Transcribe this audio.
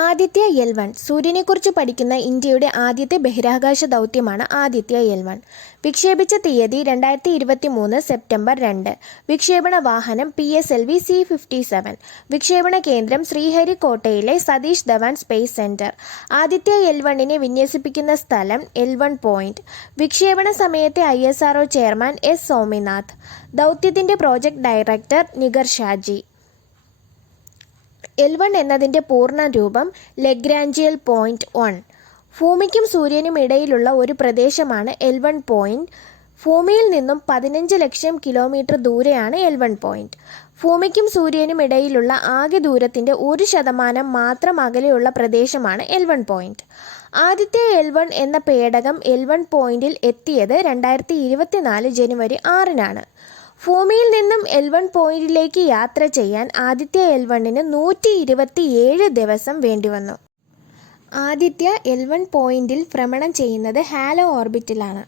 Aditya L1 സൂര്യനെക്കുറിച്ച് പഠിക്കുന്ന ഇന്ത്യയുടെ ആദ്യത്തെ ബഹിരാകാശ ദൗത്യമാണ് ആദിത്യ L1. വിക്ഷേപിച്ച തീയതി 2023 സെപ്റ്റംബർ 2. വിക്ഷേപണ വാഹനം PSLV C-57. വിക്ഷേപണ കേന്ദ്രം ശ്രീഹരിക്കോട്ടയിലെ സതീഷ് ധവാൻ സ്പേസ് സെന്റർ. ആദിത്യ L1നെ വിന്യസിപ്പിക്കുന്ന സ്ഥലം L1 പോയിന്റ്. വിക്ഷേപണ സമയത്തെ ISRO ചെയർമാൻ S. സോമിനാഥ്. ദൗത്യത്തിന്റെ project director Nigar Shaji. L1 എന്നതിൻ്റെ പൂർണ്ണ രൂപം ലഗ്രാഞ്ചിയൻ പോയിന്റ് 1. ഭൂമിക്കും സൂര്യനും ഇടയിലുള്ള ഒരു പ്രദേശമാണ് L1 പോയിന്റ്. ഭൂമിയിൽ നിന്നും 15 ലക്ഷം കിലോമീറ്റർ ദൂരെയാണ് L1 പോയിന്റ്. ഭൂമിക്കും സൂര്യനും ഇടയിലുള്ള ആകെ ദൂരത്തിൻ്റെ 1% മാത്രം അകലെയുള്ള പ്രദേശമാണ് L1 പോയിന്റ്. ആദ്യത്തെ L1 എന്ന പേടകം L1 പോയിന്റിൽ എത്തിയത് 2024 ജനുവരി 6-നാണ്. ഭൂമിയിൽ നിന്നും L1 പോയിന്റിലേക്ക് യാത്ര ചെയ്യാൻ ആദിത്യ L1ന് 127 ദിവസം വേണ്ടിവന്നു. ആദിത്യ L1 പോയിന്റിൽ ഭ്രമണം ചെയ്യുന്നത് ഹാലോ ഓർബിറ്റിലാണ്.